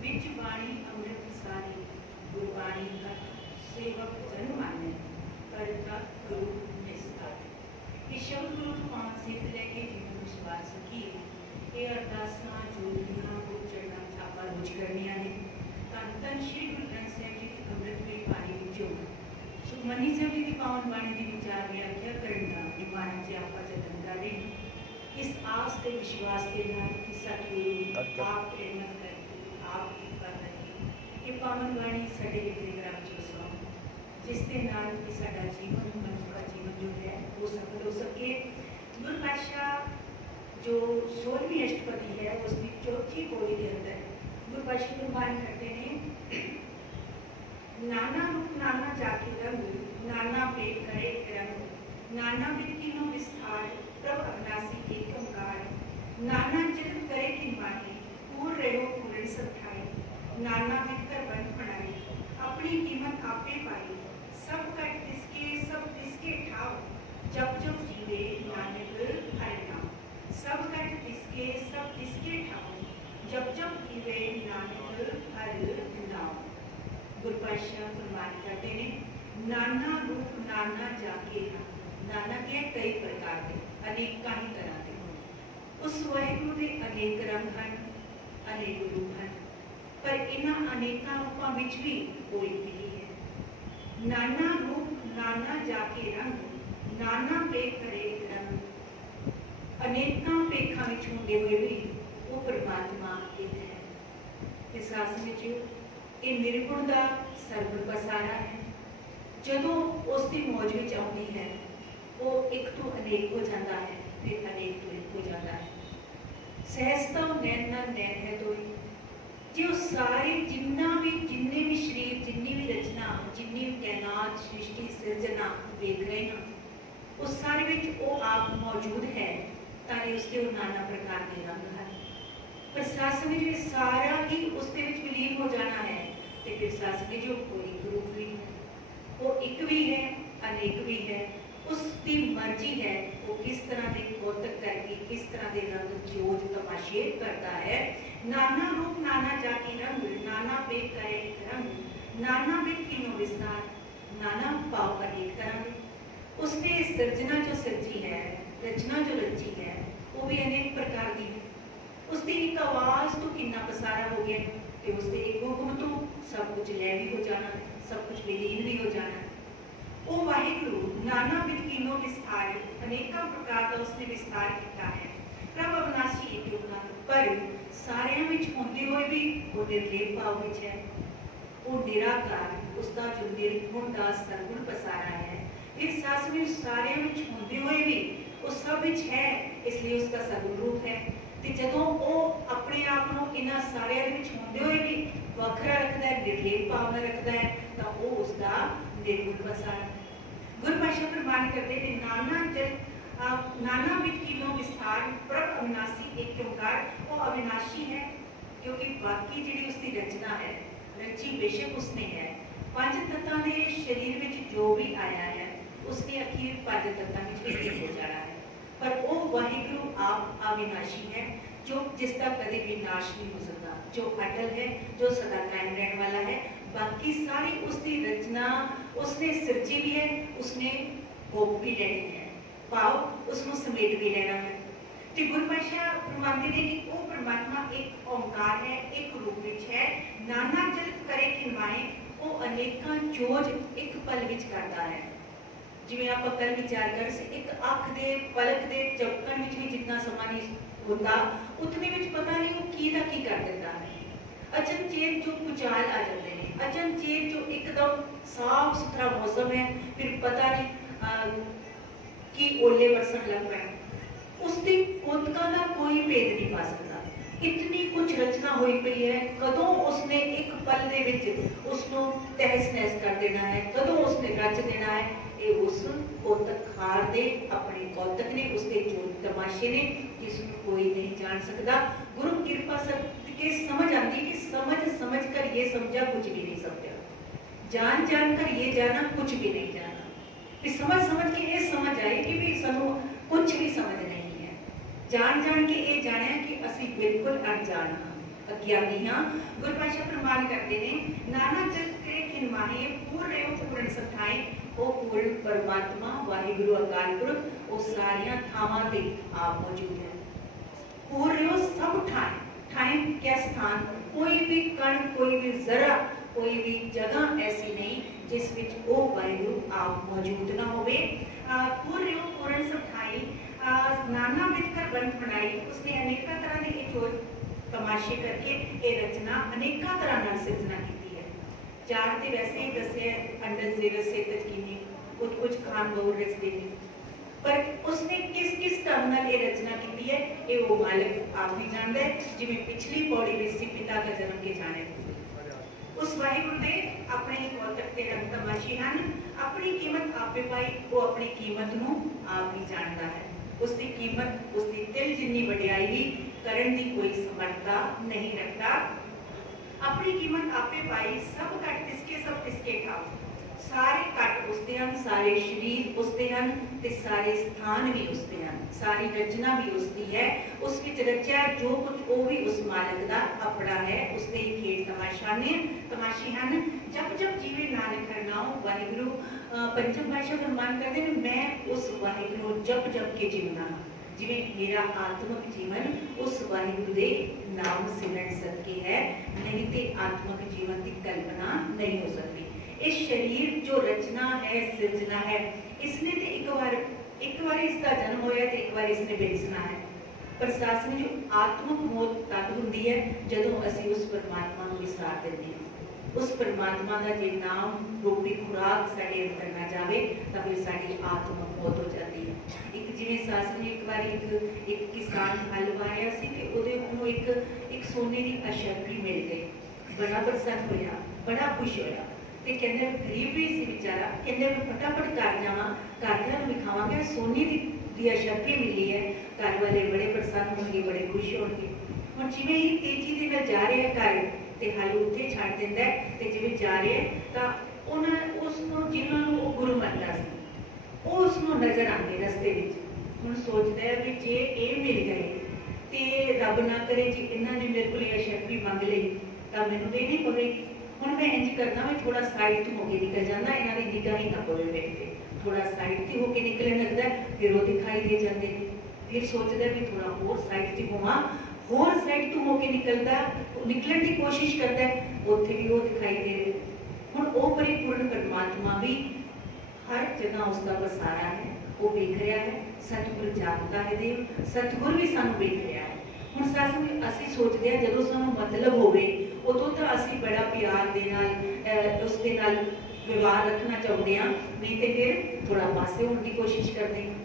विच बाणी अमृत सारी गुरबाणी का सेवक जन माने करता गुरु निस्तार। ये शब्द गुरु तो पांच सिद्ध लेके जीवन विश्वास सकीए ये अरदासां जोड़ियां गुरु चरणा छापा रोज करनिया ने धन धन श्री गुरु ग्रंथ साहिब जी की अमृतमय बाणी विचों सुखमनी साहिब जी की पावन बाणी की विचार व्याख्या करने का दीवाना जी आपका जतन कर रहे हैं। इस आस के विश्वास के नाल कि सतगुरु आप रहमत करके आप कृपा करके ये पावन बाणी साडे हृदय ग्रंथ चो सौ जिसके नाल कि साडा जीवन मनुष्य का जीवन जो है वो सफल हो सके। गुरु पातशाह जो 16वीं अष्टपदी है उसकी चौथी पौड़ी के अंदर गुरु पातशाह कुर्बान करते हैं नाना रूप नाना जाके रंग नाना पेट करे रंग नाना विकीनो विस्तार प्रभ अविनाशी एक ओंकार नाना जगत करे किमाही पूर्ण रहो पूर्ण सत्ताई नाना विद कर बंध बनाई अपनी कीमत आपे पाई सब कट तिसके ठाव जब जब जीवे नानक हरि नाम सब कट तिसके ठाव जब जब जीवे नानक हरि नाम। गुरु पातशाह फरमान करते हैं नाना रूप नाना जाके नाना के कई प्रकार के अनेक ही तरह के उस वाहिगुरु के अनेक रंग हैं अनेक रूप हैं पर इन्हां अनेकों रूपों विच भी वो एक ही है। नाना रूप नाना जाके रंग नाना पेख करे रंग अनेकों पेखा विच होंदे हुए भी वो परमात्मा एक है। इस आस विच ये निर्गुण का सरगुण पसारा है जदों उसकी मौज में आती है वो एक तो अनेक हो जाता है फिर अनेक तो एक हो जाता है। सहजता नैन ना नैन है तो जो सारे जिन्ना भी जिन्ने भी शरीर जिन्नी भी रचना जिन्नी भी कैनात सृष्टि सिरजना देख रहे हैं उस सारे विच वो आप मौजूद है तारे उसके नाना प्रकार के रंग हैं पर सासने जो सारा ही उसके विच विलीन हो जाना है तो फिर सासने जो कोई रूप भी है वो एक भी है अनेक भी है उसकी मर्जी है वो किस तरह के कौतक करके किस तरह के रंग जोज तमाशे करता है। नाना रूप नाना जाति रंग नाना पेट करे रंग नाना विध कीनो विस्तार नाना पाव अनेक तरह उसने सृजना जो सृजी है रचना जो रची है वो भी अनेक प्रकार की है। उसकी एक आवाज तो कितना पसारा हो गया कि उसके एक हुक्म तो सब कुछ लय भी हो जाना है सब कुछ विलीन भी हो जाना है। वो वाहिगुरु नाना विध कीनो विस्तार अनेकों प्रकार का उसने विस्तार किया है। प्रभ अविनाशी एक योगदान पर सारियां विच होंदे हुए भी वो निर्लेप भाव विच है वो निराकार उसका जो निर्गुण का सरगुण पसारा है। इस सास में सारियां विच होंदे हुए भी वो सब विच है इसलिए उसका सरगुण रूप है। ते जदों वो अपने आप को इन्हां सारियां दे विच होंदे हुए भी वखरा रखता है निर्लेप भाव में रखता है तो वो उसका निर्गुण पसारा। गुरु पातशाह फरमान करते हैं नाना विध कीनो विस्तार प्रभ अविनाशी एक ओंकार वो अविनाशी है क्योंकि बाकी जी उसकी रचना है रची बेशक उसने है पंज तत्तां दे शरीर में जो भी आया है उसने अखीर पंज तत्तां में एक हो जाना है पर वो वाहिगुरु आप अविनाशी है जो जिसका कभी भी नाश नहीं हो सकता जो अटल है जो सदा कायम रहने वाला है। बाकी सारी उसकी रचना उसने सृजी भी है उसने भोग भी लेने हैं भाव उसको समेट भी लेना है। तो गुरु पातशाह फरमाते हैं कि वो परमात्मा एक ओंकार है एक रूप विच है नाना जगत करे खिमाए वो अनेका जोज एक पल विच करता है। जिवें आप कल विचार कर से एक अख दे पलक दे झपकन विच भी जितना समा नहीं होता उतने विच पता नहीं वो की दा की कर देता है। अचनचेत जो भूचाल आ जाते हैं अचनचेत जो एकदम साफ सुथरा मौसम है फिर पता नहीं कि ओले बरसन लग पए उसकी कोतका का कोई भेद नहीं पा सकता। इतनी कुछ रचना हुई पई है कदों उसने एक पल दे विच उसको तहस नहस कर देना है कदों उसने रच देना है ये उस कोतक खार दे अपने कोतक ने उसके जो तमाशे ने जिसको कोई नहीं जान सकता। गुरु कृपा के समझ आती कि समझ कर ये समझा कुछ भी नहीं समझा जान कर ये जाना कुछ भी नहीं जाना कि समझ के ये समझ आए कि भी सानू कुछ भी समझ नहीं है जान के ये जाना कि असी बिल्कुल अनजान हाँ अज्ञानी हाँ। गुरभाषा प्रमाण करते हैं, नाना जग करे खिन माहे, पूर्ण रहो पूर्ण सठाए, ओ पूर्ण परमात्मा वाहिगुरु अकाल पुरख, ओ सारियां थावां ते आप मौजूद है। पूर्ण रहो सब ठाए, ठाए क्या स्थान, कोई भी कण, कोई भी जरा, कोई भी जगह ऐसी नहीं जिस विच ओ वाहिगुरु आप मौजूद ना होवे। पूर्ण रहो पूर्ण सब ठाई, नाना विध कर बंध बनाई, उसने अनेक तरह के चोर तमाशे करके ये रचना अनेक तरह नाल सिरजना की है। चार ते वैसे ही दसे अंडज जेरस सेतज कीनी कुछ कुछ खान बहु रचते हैं, पर उसने किस किस ढंग नाल ये रचना की है ये वो मालिक आप ही जानता है। जिवें पिछली पौड़ी विच सी पिता का जन्म के जाने, उस वाहिगुरु दे अपने कौतक ते रंग तमाशे हैं, अपनी कीमत आपे पाई, वो अपनी कीमत नूं आप ही जानता है। उसकी कीमत, उसकी तिल जिन्नी वडियाई भी करन दी कोई समर्था नहीं रखता। अपनी कीमत आपे पाई, सब कट तिसके सब तिसके ठाव, सारे कट उसदे हन, सारे शरीर उसदे हन ते सारे स्थान भी उसदे हन, सारी रचना भी उसकी है। उस विच रचा जो कुछ वो भी उस मालिक दा अपना है, उसदे ही खेल तमाशे हन। जब जब जीवे नानक हरनाओ, वाहिगुरु पंचम भाषा फरमान करते हैं, मैं उस वाहिगुरु जप जप के जीवना, जिवें मेरा आत्मक जीवन उस वाहिगुरु दे नाम सिमरन सदके है, नहीं ते आत्मक जीवन की कल्पना नहीं हो सकती। इस शरीर जो रचना है, सिरजना है, इसने तो एक बार इसका जन्म होया तो एक बार इसने बेचना है। पर सासने जो आत्मक मौत तद हुंदी है जदों असीं उस परमात्मा नूं विसार दिंदे हां। उस परमात्मा का जे नाम रूपी खुराक साडे अंदर ना जावे तां फिर साडी आत्मक मौत हो जाती है। एक जिवें सासने एक बार एक किसान हल वारिया सी ते ओहदे कोलों एक सोने की अशर्फी मिल गई, बड़ा प्रसन्न होया, बड़ा खुश होया ते कहंदे गरीब भी सी बेचारा, कहंदे मैं फटाफट घर जावां, घरदियां नूं विखावांगा सोने दी अशर्फी मिली है। घर वाले बड़े प्रसन्न होंगे, बड़े खुश होंगे। हुण जिवें ही तेजी दे नाल जा रहे घर ते हल उत्थे छड्ड दिंदा है ते जिवें जा रहे तां उन्हां उसनूं जिन्हां नूं ओह गुरु मनदा सी ओह उसनूं नज़र आंदे रस्ते विच। हुण सोचदा है भी जे इह मिल गए ते रब ना करे जी इन्हां ने मेरे कोल अशर्फी मंग लई तां मैनूं देनी पवेगी। हुण मैं इंज करना, मैं थोड़ा साइड तो होके निकल जाना, इन्हां दी निगाह ही ना पवे मेरे ते, थोड़ा साइड ते होके निकलण लगदा, फिर वो दिखाई दे जांदे। फिर सोचदा भी थोड़ा होर साइड ते होवां, होर साइड तो होके निकलण की कोशिश करता है, उत्थे भी वो दिखाई दे रहे। हुण वो परिपूर्ण परमात्मा भी हर जगह उसका बसारा है, वो वेख रहा है। सतगुर जागता है देव, सतगुर भी सानू वेख रहा है। हुण सानू असीं सोचदे हां जदों सानू मतलब होवे उदों तां असीं बड़ा प्यार दे नाल उसदे नाल व्यवहार रखना चाहुंदे हां, नहीं ते फिर थोड़ा पासे होण दी कोशिश करदे हां।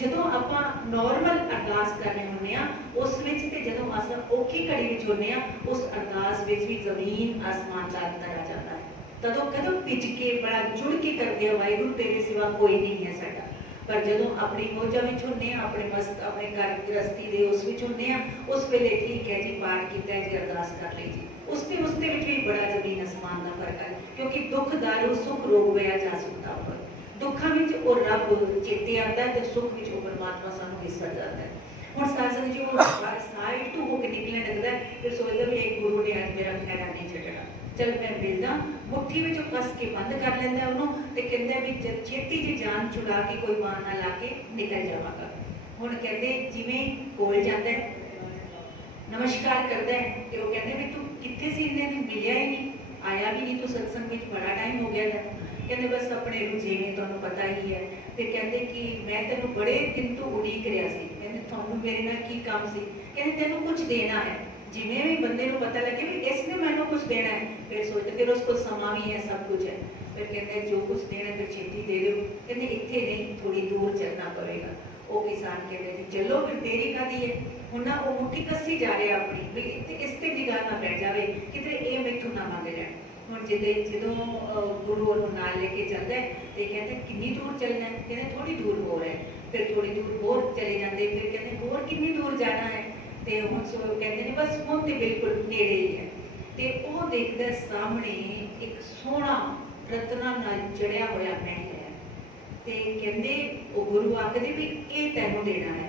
जदों आपां नॉर्मल अरदास कर रहे होंदे हां उस विच ते जदों असां औखी घड़ी विच होंदे हां उस अरदास विच भी जमीन आसमान दा अंतर आ जाता है। तदों कदों भिज के बड़ा जुड़ के करदे हां वाहिगुरू तेरे सिवा कोई नहीं है साडा। पर जदों अपनी मौजा विच होंदे हां, अपने मस्त अपने घर गृहस्थी दे उस विच होंदे हां, उस वेले ठीक है जी पाठ कीता है जी अरदास कर ली जी, उसते विच भी बड़ा जमीन आसमान दा फर्क है। क्योंकि दुख दारू सुख रोग वया जा सुखदा उपर, दुखां विच ओ रब चेते आता है ते सुख विच ओ परमात्मा सानू विसर जाता है। हुण सासंग जी वो साइड तो होके निकलण लगदा है, फिर सोचदा भी एक गुरु ने अज मेरा खैरा नहीं छड्डना, चल मैं मिलदा, मुट्ठी विचों कस के बंद कर लैंदा उहनूं ते कहंदा भी छेती जी जान छुड़ा के कोई बहाना ला के निकल जावांगा। हुण कहंदे जिवें कोल जांदा है नमस्कार करता है ते वो कहंदे भी तू कित्थे सी, इन्ने दिन मिलिया ही नहीं, आया भी नहीं, तू सत्संग विच बड़ा टाइम हो गया था। कहंदे बस अपने रुझेवे तुहानूं पता ही है ते कहंदे कि मैं तैनूं बड़े दिन तो उड़ीक रिहा सी, कहंदे तुहानूं मेरे नाल की काम सी, कहंदे तैनूं कुछ देना है। जिवें भी बंदे नूं पता लगे भी इसने मैनूं कुछ देना है, फिर सोचते फिर उसको समा भी है, सब कुछ है, फिर कहते जो कुछ देना फिर छेती दे दो। कहते इत्थे नहीं, थोड़ी दूर चलना पड़ेगा। वो किसान कहते जी चलो फिर देरी कादी है, हुण ना वो मुट्ठी कसी जा रहे अपनी भी इस ते निगाह ना पै जावे किधरे ये मैथों ना मंग लैण। हुण जदों गुरु उहनूं नाल लेके चलदा है ते कहते किन्नी दूर चलना है, कहते थोड़ी दूर होर है, फिर थोड़ी दूर होर चले जाते, फिर कहते होर किन्नी दूर जाना है ते हुण सो कहते ने बस हुण ते बिल्कुल नेड़े ही है। ते वो देखदा सामने एक सोहना रत्ना नाल जड़िया होया महल है ते कहंदे वो गुरु आखदे भी ये तैनूं देना है।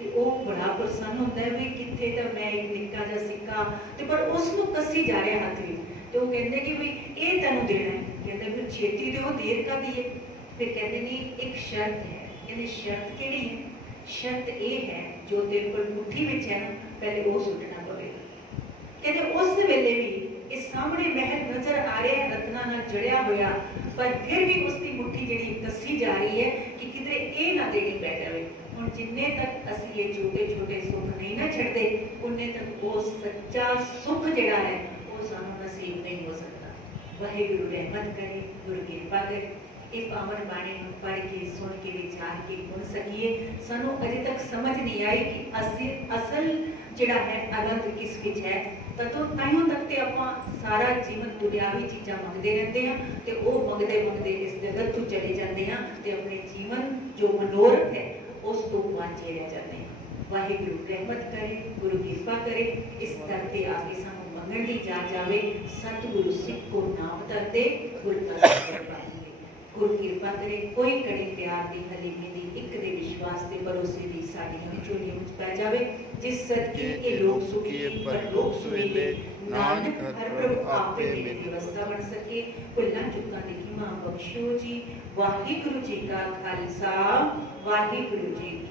ਤੇ ਉਹ ਬੜਾ ਪ੍ਰਸੰਨ ਹੁੰਦਾ ਹੈ ਵੀ ਕਿੱਥੇ ਤਾਂ ਮੈਂ ਇੱਕ ਨਿੱਕਾ ਜਿਹਾ ਸਿੱਕਾ ਤੇ ਪਰ ਉਸ ਨੂੰ ਕੱਸੀ ਜਾ ਰਿਹਾ ਹੱਥ ਵਿੱਚ। ਤੇ ਉਹ ਕਹਿੰਦੇ ਕਿ ਵੀ ਇਹ ਤੈਨੂੰ ਦੇਣਾ ਹੈ। ਕਹਿੰਦੇ ਫਿਰ ਛੇਤੀ ਦਿਓ, ਦੇਰ ਕਾਹਦੀ ਹੈ। ਫਿਰ ਕਹਿੰਦੇ ਨਹੀਂ, ਇੱਕ ਸ਼ਰਤ ਹੈ। ਕਹਿੰਦੇ ਸ਼ਰਤ ਕਿਹੜੀ ਹੈ? ਸ਼ਰਤ ਇਹ ਹੈ ਜੋ ਤੇਰੇ ਕੋਲ ਮੁੱਠੀ ਵਿੱਚ ਹੈ ਨਾ, ਪਹਿਲੇ ਉਹ ਸੁੱਟਣਾ ਪਵੇਗਾ। ਕਹਿੰਦੇ ਉਸ ਵੇਲੇ ਵੀ ਇਹ ਸਾਹਮਣੇ ਮਹਿਲ ਨਜ਼ਰ ਆ ਰਿਹਾ ਹੈ ਰਤਨਾਂ ਨਾਲ ਜੜਿਆ ਹੋਇਆ, ਪਰ ਫਿਰ ਵੀ ਉਸ ਦੀ ਮੁੱਠੀ ਜਿਹੜੀ ਕੱਸੀ ਜਾ ਰਹੀ ਹੈ ਕਿ ਕਿਧਰੇ ਇਹ ਨਾ ਦੇਣੀ ਪੈ ਜਾਵੇ। ਹੁਣ ਜਿੰਨੇ ਤੱਕ ਅਸੀਂ ਇਹ ਛੋਟੇ ਛੋਟੇ ਸੁੱਖ ਨਹੀਂ ਨਾ ਛੱਡਦੇ, ਉਨੇ ਤੱਕ ਉਹ ਸੱਚਾ ਸੁੱਖ ਜਿਹੜਾ ਹੈ ਉਹ ਸਾਨੂੰ ਨਸੀਬ ਨਹੀਂ ਹੋ ਸਕਦਾ। ਵਾਹਿਗੁਰੂ ਰਹਿਮਤ ਕਰੇ, ਗੁਰੂ ਕਿਰਪਾ ਕਰੇ। ਇਹ ਪਾਵਨ ਬਾਣੀ ਨੂੰ ਪੜ੍ਹ ਕੇ, ਸੁਣ ਕੇ, ਵਿਚਾਰ ਕੇ ਗੁਣ ਸਕੀਏ। ਸਾਨੂੰ ਅਜੇ ਤੱਕ ਸਮਝ ਨਹੀਂ ਆਈ ਕਿ ਅਸੀਂ ਅਸਲ ਜਿਹੜਾ ਹੈ ਆਨੰਦ ਕਿਸ ਵਿੱਚ ਹੈ। ਤਦੋਂ ਤਾਈਓ ਤੱਕ ਤੇ ਆਪਾਂ ਸਾਰਾ ਜੀਵਨ ਦੁਨਿਆਵੀ ਚੀਜ਼ਾਂ ਮੰਗਦੇ ਰਹਿੰਦੇ ਹਾਂ ਤੇ ਉਹ ਮੰਗਦੇ ਮੰਗਦੇ ਇਸ ਜਗਤ ਤੋਂ ਚਲੇ ਜਾਂਦੇ ਹਾਂ ਤੇ ਆਪਣੇ ਜੀਵਨ ਜੋ ਮਨੋਰਥ ਹੈ ਉਸ ਤੋਂ ਵਾਂਝੇ ਰਹਿ ਜਾਂਦੇ ਹਾਂ। ਵਾਹਿਗੁਰੂ ਰਹਿਮਤ ਕਰੇ, ਗੁਰੂ ਕਿਰਪਾ ਕਰੇ। ਇਸ ਦਰ ਤੇ ਆ ਕੇ ਸਾਨੂੰ ਮੰਗਣ ਦੀ ਜਾਚ ਜਾਵੇ। ਸਤਿਗੁਰੂ ਸਿੱਖ ਕੋ ਨਾਮ ਧਰਤੇ, ਗੁਰ ਕਾ ਸਿਮਰਨ ਪਾਈਏ। ਗੁਰੂ ਕਿਰਪਾ ਕਰੇ, ਕੋਈ ਕੜੀ ਪਿਆਰ ਦੀ, ਹਲੀਮੀ ਦੀ, ਇੱਕ ਦੇ ਵਿਸ਼ਵਾਸ ਤੇ ਭਰੋਸੇ ਦੀ ਸਾਡੀਆਂ ਝੋਲੀਆਂ ਵਿੱਚ ਪੈ ਜਾਵੇ, ਜਿਸ ਸਦਕੇ ਇਹ ਲੋਕ ਸੁਖੀ ਪਰ ਲੋਕ ਸੁਹੇਲੇ, ਨਾਨਕ ਹਰ ਪ੍ਰਭੂ ਆਪੇ ਮੇਰੀ ਵਿਵਸਥਾ ਬਣ ਸਕੇ। ਭੁੱਲਾਂ ਚੁੱਕਾਂ ਦੀ ਖਿਮਾ ਬਖਸ਼ੋ ਜੀ। ਵਾਹਿਗੁਰੂ ਜੀ ਕਾ ਖਾਲਸਾ, ਵਾਹਿਗੁਰੂ ਜੀ